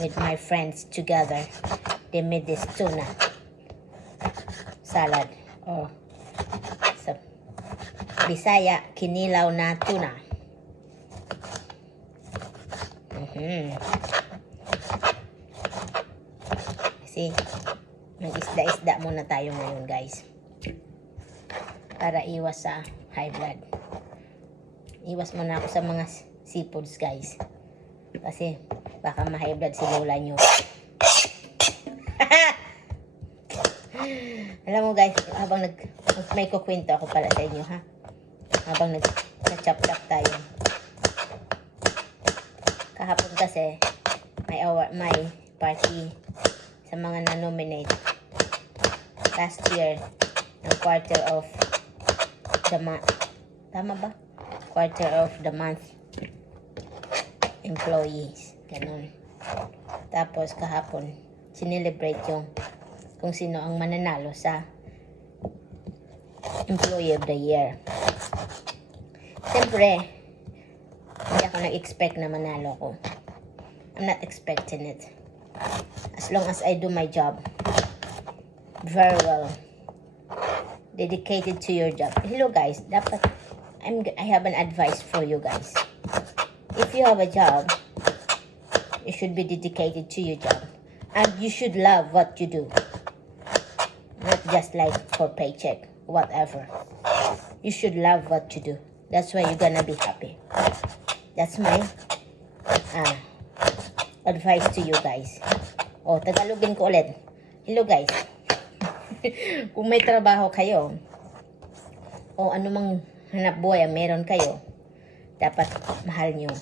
with my friends together. They made this tuna salad. Or sa Bisaya, kinilaw na tuna. Kasi mag-isda-isda muna tayo ngayon, guys. Para iwas sa high blood. Iwas muna ako sa mga seafoods, guys. Kasi baka ma-high blood si lola nyo. Alam mo, guys, habang may kukwento ako pala sa inyo, ha? Habang nag-chop-chop tayo. Kahapon kasi may party sa mga na-nominate last year ng quarter of the month. Tama ba? Quarter of the month employees. Ganun. Tapos kahapon, sinelebrate yung kung sino ang mananalo sa Employee of the Year. Siyempre, hindi ako nag-expect na manalo ko. I'm not expecting it. As long as I do my job very well, dedicated to your job. Hello, guys. I have an advice for you guys. If you have a job, you should be dedicated to your job. And you should love what you do. Not just like for paycheck, whatever. You should love what you do. That's why you're gonna be happy. That's my advice to you guys. O, Tagalogin ko ulit. Hello, guys. Kung may trabaho kayo, o anumang hanap buhay ang meron kayo, dapat mahal nyo.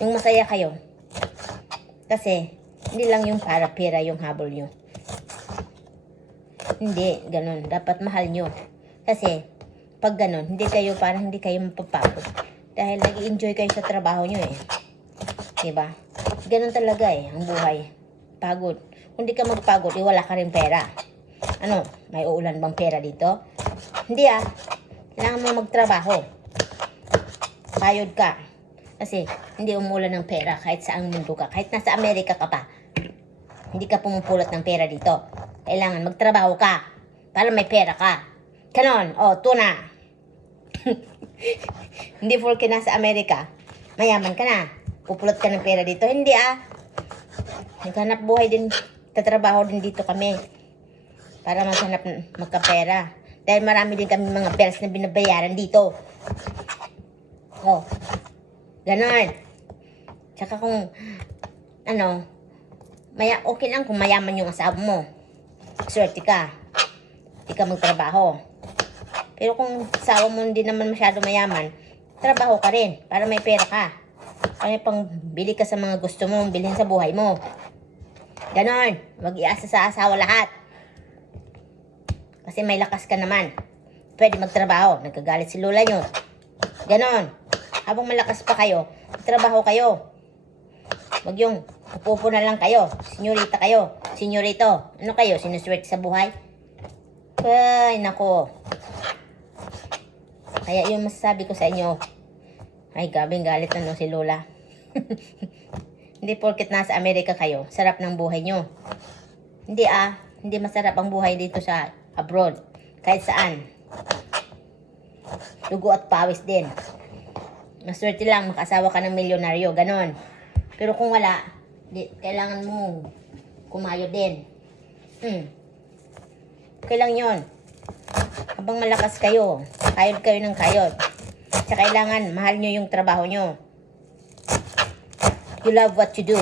Yung masaya kayo. Kasi, hindi lang yung para pera yung habol nyo. Hindi, ganun. Dapat mahal nyo. Kasi, pag ganun, hindi kayo mapapagod. Dahil nag-enjoy kayo sa trabaho nyo eh. Diba? Ganun talaga eh, ang buhay. Pagod. Kung di ka magpagod, wala ka rin pera. Ano, may uulan bang pera dito? Hindi ah. Kailangan mo magtrabaho. Payod ka. Kasi, hindi umulan ng pera kahit saang mundo ka. Kahit nasa Amerika ka pa. Hindi ka pumupulot ng pera dito. Kailangan magtrabaho ka para may pera ka. Ganon. O, tuna. Hindi porke nasa Amerika, mayaman ka na. Pupulot ka ng pera dito. Hindi ah. Naghanap buhay din. Tatrabaho din dito kami. Para magkapera. Dahil marami din kami mga bills na binabayaran dito. O. Ganon. Tsaka kung, okay lang kung mayaman yung asawa mo. Swerte ka. Hindi ka magtrabaho. Pero kung asawa mo hindi naman masyado mayaman, trabaho ka rin para may pera ka. Para pang bili ka sa mga gusto mo, bilhin sa buhay mo. Ganon. Wag iasa sa asawa lahat. Kasi may lakas ka naman. Pwede magtrabaho. Nagkagalit si lola nyo. Ganon. Habang malakas pa kayo, trabaho kayo. Wag yung upo na lang kayo. Senyorita kayo. Senyorito. Ano kayo? Sinuswerte sa buhay? Ay, nako. Kaya yung masasabi ko sa inyo, ay, gabing galit si lola. Hindi porket nasa Amerika kayo, sarap ng buhay nyo. Hindi ah. Hindi masarap ang buhay dito sa abroad. Kahit saan. Dugo at pawis din. Maswerte lang makasawa ka ng milyonaryo. Ganon. Pero kung wala, kailangan mo kumayo din. Okay lang yun. Habang malakas kayo, kayod kayo ng kayod. Sa kailangan, mahal nyo yung trabaho nyo. You love what you do.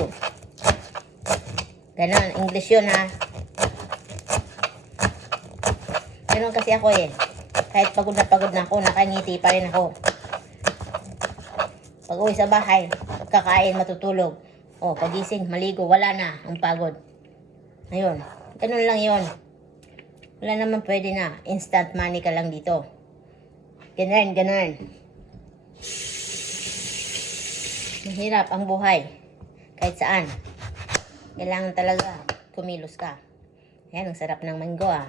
Ganon. English yun ha. Ganon kasi ako eh. Kahit pagod na ako, nakangiti pa rin ako. Pag uwi sa bahay, kakain, matutulog. O, pagising, maligo, wala na ang pagod. Ayun. Ganun lang yun. Wala naman pwede na. Instant money ka lang dito. Ganun. Mahirap ang buhay. Kahit saan. Kailangan talaga kumilos ka. Ayan, ang sarap ng mango ah.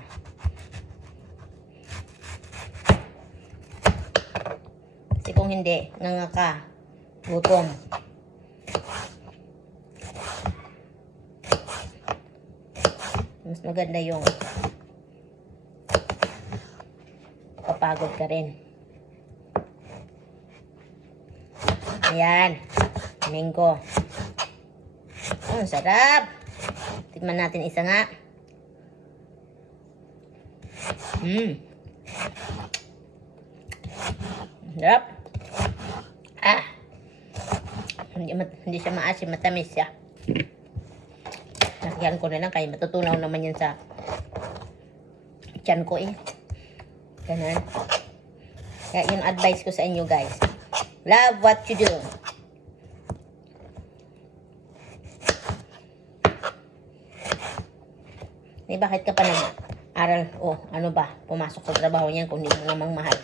Kasi kung hindi, nganga ka. Gutom. Mas maganda yung papagod ka rin. Ayan. Mango. Oh, sarap. Tikman natin isa nga. Sarap. Hindi siya maasim, matamis siya. Nakyan ko na lang kaya matutunaw naman yan sa tiyan ko eh. Ganun. Kaya yung advice ko sa inyo guys. Love what you do. Bakit ka pa nag-aral? O, ano ba? Pumasok sa trabaho niyan kung hindi mo namang mahal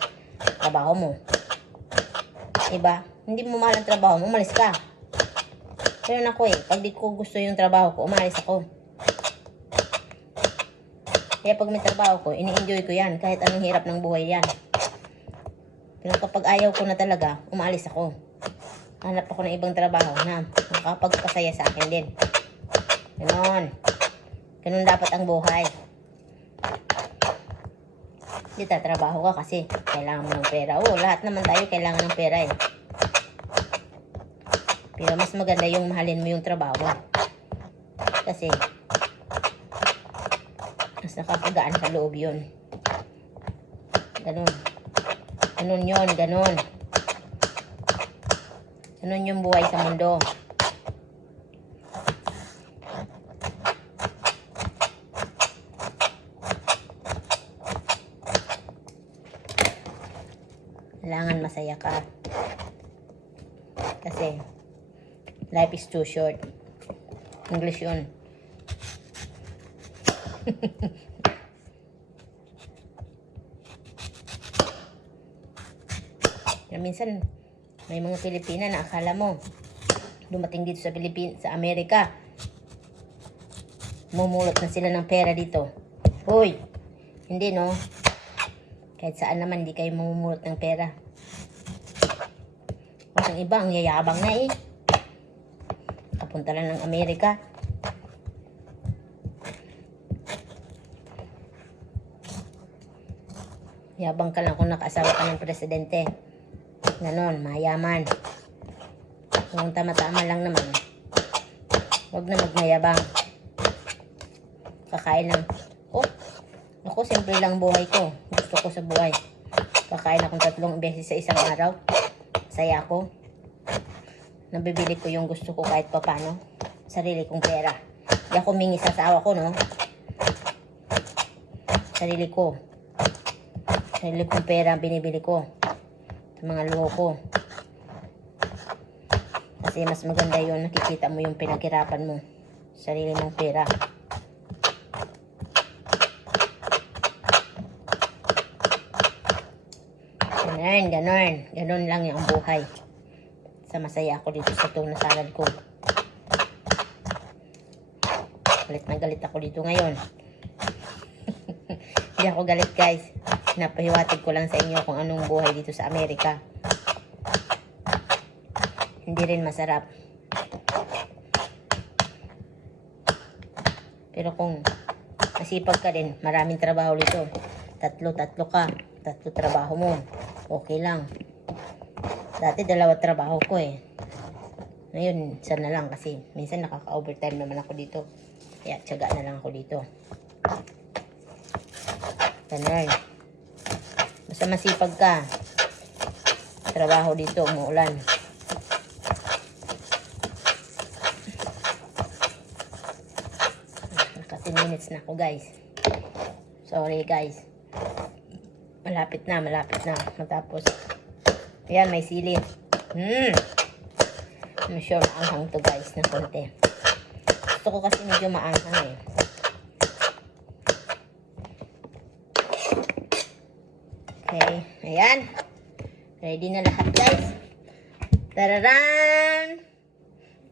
trabaho mo. Diba? Hindi mo mahal ang trabaho mo, umalis ka. Pero ako eh, pag di ko gusto yung trabaho ko, umalis ako. Kaya pag may trabaho ko, ini-enjoy ko yan. Kahit anong hirap ng buhay yan. Pero kapag ayaw ko na talaga, umalis ako. Hanap ako ng ibang trabaho na makapagpasaya sa akin din. Ganon. Ganun dapat ang buhay. Hindi tatrabaho ka kasi kailangan mo ng pera. Oo, lahat naman tayo kailangan ng pera eh. Pero mas maganda yung mahalin mo yung trabaho. Kasi mas nakapagaan sa loob yun. Ganun. Ganun yun, ganun. Ganun yung buhay sa mundo. Kailangan masaya ka. Kasi life is too short. English yun. Minsan may mga Pilipina na akala mo dumating dito sa Pilipinas, sa Amerika, mumulot na sila ng pera dito. Hoy, hindi no. Kahit saan naman, hindi kayo mamumulot ng pera. Ang iba, ang yayabang na eh. Kapunta lang ng Amerika. Yabang ka lang kung nakasawa ka ng presidente. Ganon, mayaman. Kung tama-tama lang naman, huwag na magmayabang. Kakain lang. Oh, ako, simple lang buhay ko. Gusto ko sa buhay. Kakain akong 3 beses sa isang araw. Saya ako. Nabibili ko yung gusto ko kahit papano. Sarili kong pera. Hindi ako mingi sa asawa ko, no? Sarili ko. Sarili kong pera ang binibili ko. Sa mga luho ko. Kasi mas maganda yun. Nakikita mo yung pinaghirapan mo. Sarili mong pera. Ganon, ganon. Ganon lang yung buhay. Sa masaya ako dito sa tuna salad ko. Galit na galit ako dito ngayon. Hindi ako galit guys. Napahiwatig ko lang sa inyo kung anong buhay dito sa Amerika. Hindi rin masarap. Pero kung masipag ka din, maraming trabaho dito. Tatlo ka. 3 trabaho mo. Okay lang. Dati 2 trabaho ko eh. Ngayon, 1 na lang kasi minsan nakaka-overtime naman ako dito. Kaya tiyaga na lang ako dito. Ganun. Basta masipag ka. Trabaho dito, umuulan. Naka 10 minutes na ako guys. Sorry guys. Malapit na matapos. Ayan, may sili. I'm sure maanghang to guys na konti. Gusto ko kasi medyo maanghang eh. Okay, ayan. Ready na lahat guys. Tararan!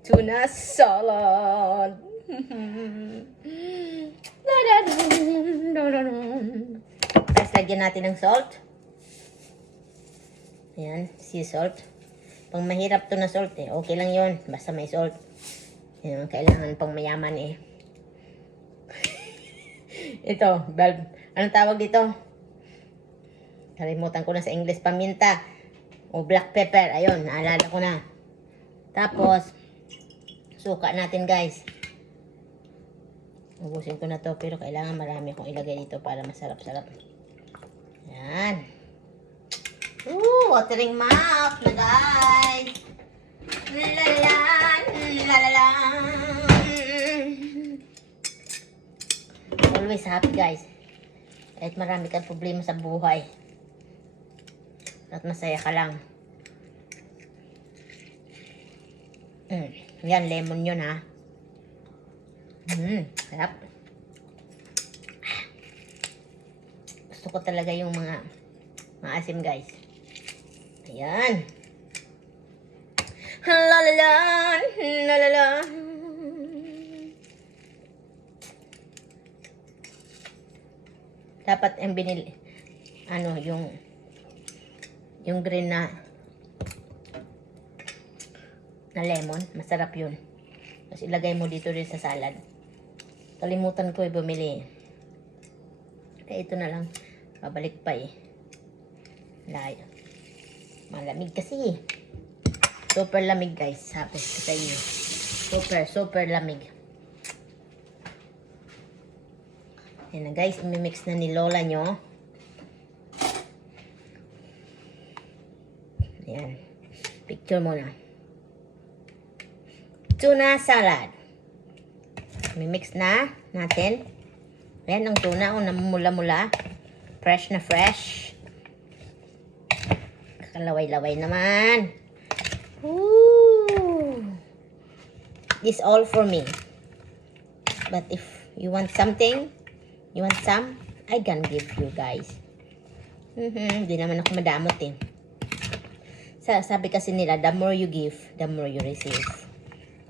Tuna salad. Tapos lagyan natin ng salt. Ayan, sea salt. Pang mahirap to na salt eh. Okay lang yun. Basta may salt. Ayan, kailangan pang mayaman eh. Ito, bulb. Anong tawag dito? Kalimutan ko na sa English. Paminta. O black pepper. Ayun, naalala ko na. Tapos, suka natin guys. Ubusin ko na to. Pero kailangan marami akong ilagay dito para masarap-sarap. Yan. Watering mouth na guys. Lalalan, lalalan. Always happy guys. Kahit marami kang problema sa buhay. At masaya ka lang. Yan, lemon yun ha. Sarap. Gusto ko talaga yung mga maasim guys. Ayan. Lalalan, lalalan. Dapat ang binili, yung green na lemon, masarap yun. Tapos ilagay mo dito rin sa salad. Kalimutan ko bumili. Kaya ito na lang. Babalik pa eh. Layo. Malamig kasi. Super lamig guys. Sabi ko sa inyo. Super lamig. Yan na guys. Imimix na ni Lola nyo. Yan. Picture muna. Tuna salad. Imimix na natin. Ayan ang tuna. Namumula-mula. Fresh na fresh. Kakalaway-laway naman. Ooh. This all for me. But if you want something, you want some, I can give you guys. Hindi naman ako madamot eh. Sabi kasi nila, the more you give, the more you receive.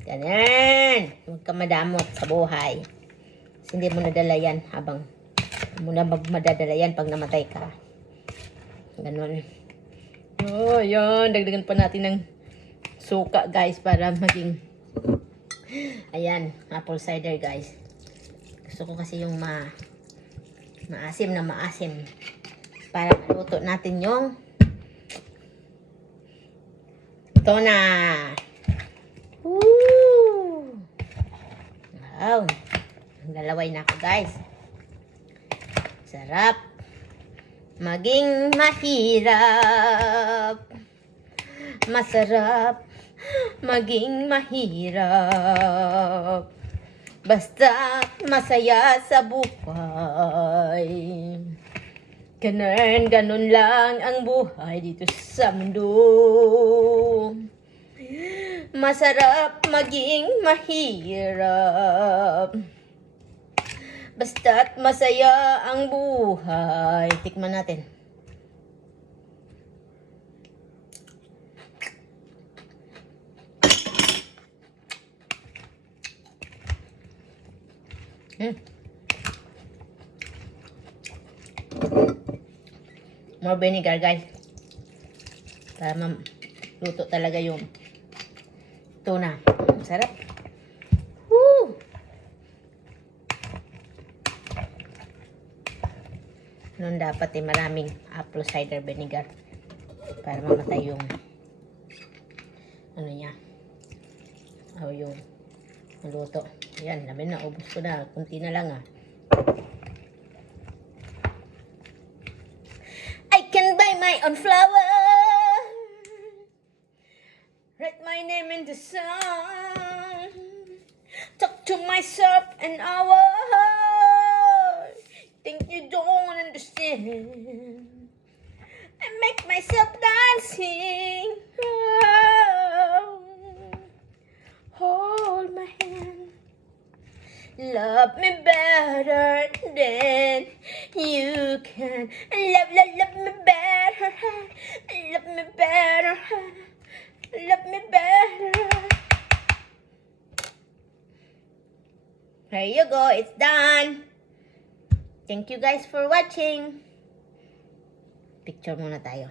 Ganun. Huwag ka madamot sa buhay. Kasi hindi mo nadala yan habang mo na madadala yan pag namatay ka. Ganun. Oh, yan. Dagdagan pa natin ng suka, guys, para maging ayan, apple cider, guys. Gusto ko kasi yung maasim na maasim para maluto natin yung tuna. Woo! Wow. Lalaway na ako, guys. Sarap. Maging mahirap. Masarap. Maging mahirap. Basta masaya sa buhay. Ganun lang ang buhay dito sa mundo. Masarap maging mahirap. Basta't masaya ang buhay. Tikman natin. More vinegar, guys. Para maluto talaga yung tuna. Sarap. Woo! Noon dapat maraming apple cider vinegar para mamatay yung niya. Yung maluto. Yan, namin na. Ubus ko na. Kunti na lang I can buy my own flower. Write my name in the sun. Talk to myself an hour. Think you don't understand. I make myself dancing. Oh, hold my hand. Love me better than you can. Love me better. Love me better. Love me better. There you go. It's done. Thank you guys for watching. Picture muna tayo.